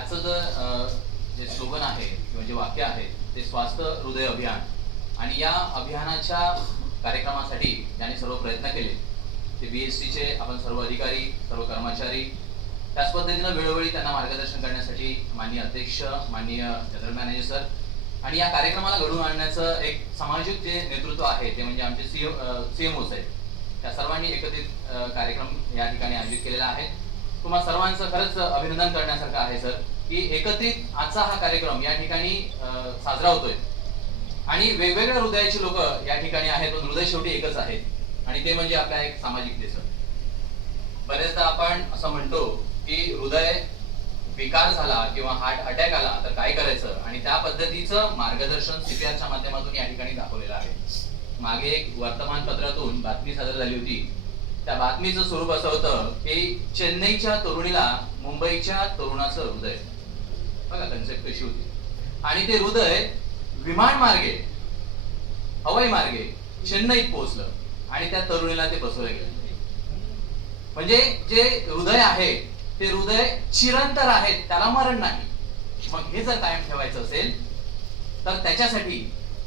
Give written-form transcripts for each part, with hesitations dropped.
आजचं जे स्लोगन आहे किंवा जे वाक्य आहे ते स्वास्थ्य हृदय अभियान आणि या अभियानाच्या कार्यक्रमासाठी ज्यांनी सर्व प्रयत्न केले ते BSTचे आपण सर्व अधिकारी, सर्व कर्मचारी, त्याच पद्धतीनं वेळोवेळी त्यांना मार्गदर्शन करण्यासाठी माननीय अध्यक्ष, माननीय जनरल मॅनेजर सर आणि या कार्यक्रमाला घडवून आणण्याचं एक सामाजिक जे नेतृत्व आहे ते म्हणजे आमचे CMOs आहेत. त्या सर्वांनी एकत्रित कार्यक्रम या ठिकाणी आयोजित केलेला आहे. तुम्हा सर्वांचं खरंच अभिनंदन करण्यासारखं आहे सर की एकत्रित आजचा हा कार्यक्रम या ठिकाणी साजरा होतोय आणि वेगवेगळ्या हृदयाची लोक या ठिकाणी आहेत, पण हृदय शेवटी एकच आहे आणि ते म्हणजे आपल्या एक सामाजिक देश. बरेचदा आपण असं म्हणतो की हृदय विकार झाला किंवा हार्ट अटॅक आला तर काय करायचं आणि त्या पद्धतीचं मार्गदर्शन CPRच्या माध्यमातून या ठिकाणी दाखवलेलं आहे. मागे एक वर्तमानपत्रातून बातमी सादर झाली होती. त्या बातमीचं स्वरूप असं होतं की चेन्नईच्या तरुणीला मुंबईच्या तरुणाचं हृदय, बघा कन्सेप्ट कशी होती, आणि ते हृदय विमान मार्गे, हवाई मार्गे चेन्नईत पोहोचलं आणि त्या तरुणीला ते बसवलं गेलं. म्हणजे जे हृदय आहे ते हृदय चिरंतर आहे, त्याला मरण नाही. मग हे जर कायम ठेवायचं असेल तर त्याच्यासाठी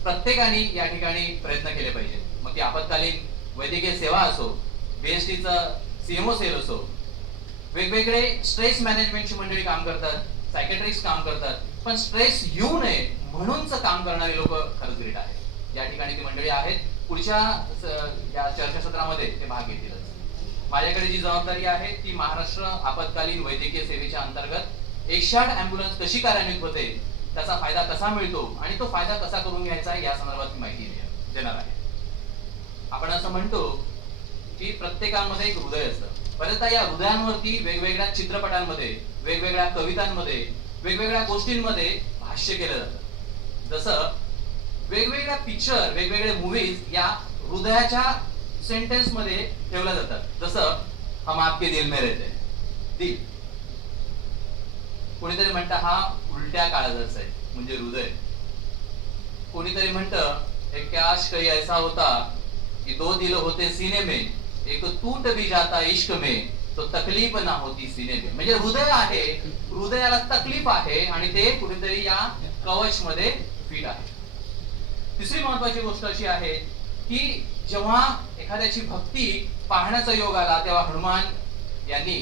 प्रत्येकाने या ठिकाणी प्रयत्न केले पाहिजे. मग ती आपत्कालीन वैद्यकीय सेवा असो, BSTचं CMO सेल असो, वेगवेगळे स्ट्रेस मॅनेजमेंटची मंडळी काम करतात, सायकेट्रिस्ट काम करतात, पण स्ट्रेस येऊ नये म्हणूनच काम करणारे लोक खरंच ग्रेट आहेत. या ठिकाणी ती मंडळी आहेत. पुढच्या या चर्चासत्रामध्ये ते भाग घेतीलच. माझ्याकडे जी जबाबदारी आहे ती महाराष्ट्र आपत्कालीन वैद्यकीय सेवेच्या अंतर्गत 108 अँब्युलन्स कशी कार्यान्वित होते, त्याचा फायदा कसा मिळतो आणि तो फायदा कसा करून घ्यायचा या संदर्भात माहिती देणार आहे. आपण असं म्हणतो की प्रत्येकामध्ये एक हृदय असतं. बरेचदा या हृदयांवरती वेगवेगळ्या चित्रपटांमध्ये, वेगवेगळ्या कवितांमध्ये, वेगवेगळ्या गोष्टींमध्ये भाष्य केलं जातं. जसं वेगवेगळ्या पिक्चर, वेगवेगळे मूवीज या हृदयाच्या सेंटेन्स मध्ये ठेवल्या जातात. जसं हम आपके दिल में रहते हैं, दिल. कोणीतरी म्हणतं हा उलट्या काळजाचा आहे म्हणजे हृदय. कोणीतरी म्हणतं एक काश कहीं ऐसा होता कि दो दिल होते सीने में, एक टूट भी जाता इश्क में तो तकलीफ ना होती सीने में. म्हणजे हृदय आहे, हृदयाला तकलीफ आहे आणि ते कुठेतरी या कवच मध्ये फिट आहे. तिसरी महत्वाची गोष्ट अशी आहे की जेव्हा एखाद्याची भक्ती पाहण्याचा योग आला तेव्हा हनुमान यांनी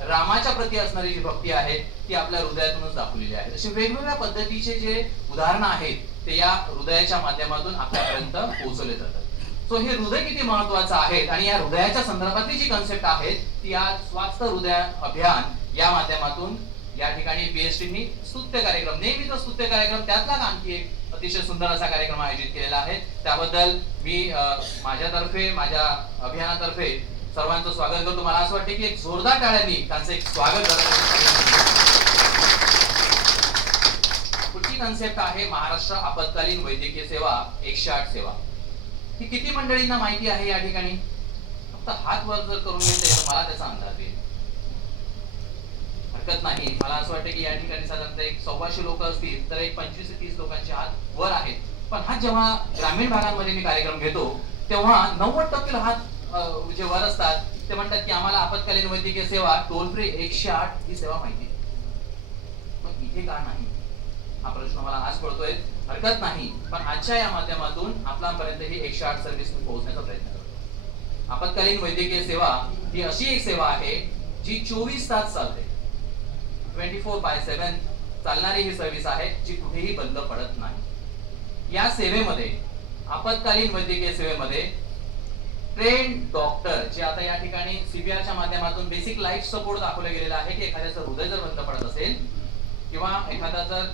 रामाच्या प्रती असणारी जी भक्ती आहे ती आपल्या हृदयातूनच दाखवलेली आहे. अशी वेगवेगळ्या पद्धतीचे जे उदाहरणं आहेत ते या हृदयाच्या माध्यमातून आपल्यापर्यंत पोहोचवले जातात. सो हे हृदय किती महत्वाचं आहे आणि या हृदयाच्या संदर्भातली जी कन्सेप्ट आहे ती या स्वास्थ्य हृदय अभियान या माध्यमातून या ठिकाणी BSTनी स्तुत्य कार्यक्रम, नेहमीचा स्तुत्य कार्यक्रम, त्यातला आणखी एक अतिशय सुंदर असा कार्यक्रम आयोजित केलेला आहे. त्याबद्दल मी माझ्यातर्फे, माझ्या अभियानातर्फे सर्वांचं स्वागत करतो. मला असं वाटतं की एक जोरदार टाळ्यांनी त्यांचं एक स्वागत करायचं. पुढची कन्सेप्ट आहे महाराष्ट्र आपत्कालीन वैद्यकीय सेवा 108 सेवा. ही किती मंडळींना माहिती आहे या ठिकाणी? फक्त हात वर जर करून घेतले तर मला त्याचा अंदाज येईल. हरकत नाही. मला असं वाटतं की या ठिकाणी साधारणतः एक 125 लोक असतील तर एक 25 ते 30 लोकांचे हात वर आहेत. पण हा जेव्हा ग्रामीण भागांमध्ये मी कार्यक्रम घेतो तेव्हा 90% हात जे वर असतात ते म्हणतात की आम्हाला आपत्कालीन वैद्यकीय सेवा टोल फ्री 108 ही सेवा माहिती. मग इथे का नाही हा प्रश्न मला आज पडतोय. हरकत नाही, पण आजच्या या माध्यमातून आपल्यापर्यंत ही 108 सर्व्हिस पोहोचण्याचा प्रयत्न करतो. आपत्कालीन वैद्यकीय सेवा ही अशी एक सेवा आहे जी 24 तास चालते, 24/7 चालणारी ही सर्व्हिस आहे जी कुठेही बंद पडत नाही. या सेवेमध्ये, आपत्कालीन वैद्यकीय सेवेमध्ये ट्रेन डॉक्टर जे आता या ठिकाणी CPRच्या माध्यमातून बेसिक लाईफ सपोर्ट दाखवलं गेलेलं आहे की एखाद्याचं हृदय जर बंद पडत असेल किंवा एखादा जर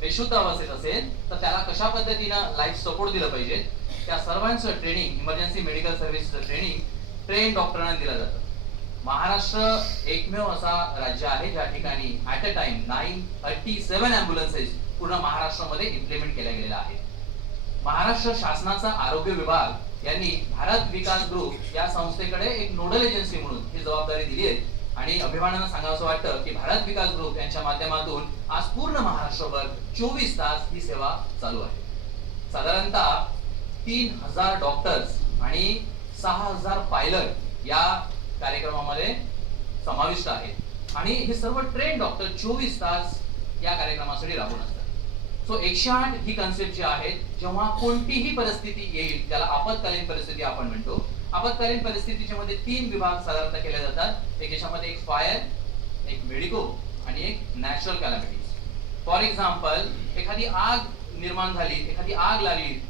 बेशुद्ध अवस्थेत असेल तर त्याला कशा पद्धतीनं लाईफ सपोर्ट दिलं पाहिजे त्या सर्वांचं ट्रेनिंग, इमर्जन्सी मेडिकल सर्व्हिसचं ट्रेनिंग ट्रेन डॉक्टरांना दिलं जातं. महाराष्ट्र एकमेव असा राज्य आहे ज्या ठिकाणी ऍट अ टाइम 937 अँब्युलन्सेस पूर्ण महाराष्ट्रामध्ये इम्प्लिमेंट केल्या गेलेल्या आहेत. महाराष्ट्र शासनाचा आरोग्य विभाग यांनी भारत विकास ग्रुप या संस्थेकडे एक नोडल एजन्सी म्हणून ही जबाबदारी दिली आहे आणि अभिमानानं सांगावं वाटतं की भारत विकास ग्रुप यांच्या माध्यमातून आज पूर्ण महाराष्ट्रभर 24 तास ही सेवा चालू आहे. साधारणतः 3000 डॉक्टर्स आणि 6000 पायलट या कार्यक्रमामध्ये समाविष्ट आहेत. आणि हे सर्व ट्रेन डॉक्टर 24 तास या कार्यक्रमासाठी राबून असतात. सो 108 ही कन्सेप्ट जी आहे, जेव्हा कोणतीही परिस्थिती येईल त्याला आपत्कालीन परिस्थिती आपण म्हणतो. आपत्कालीन परिस्थितीच्या मध्ये 3 विभाग साधारणतः केले जातात. एक याच्यामध्ये एक फायर, एक मेडिको आणि एक नॅचरल कॅलॅमिटीज. फॉर एक्झाम्पल, एखादी आग निर्माण झाली, एखादी आग लागली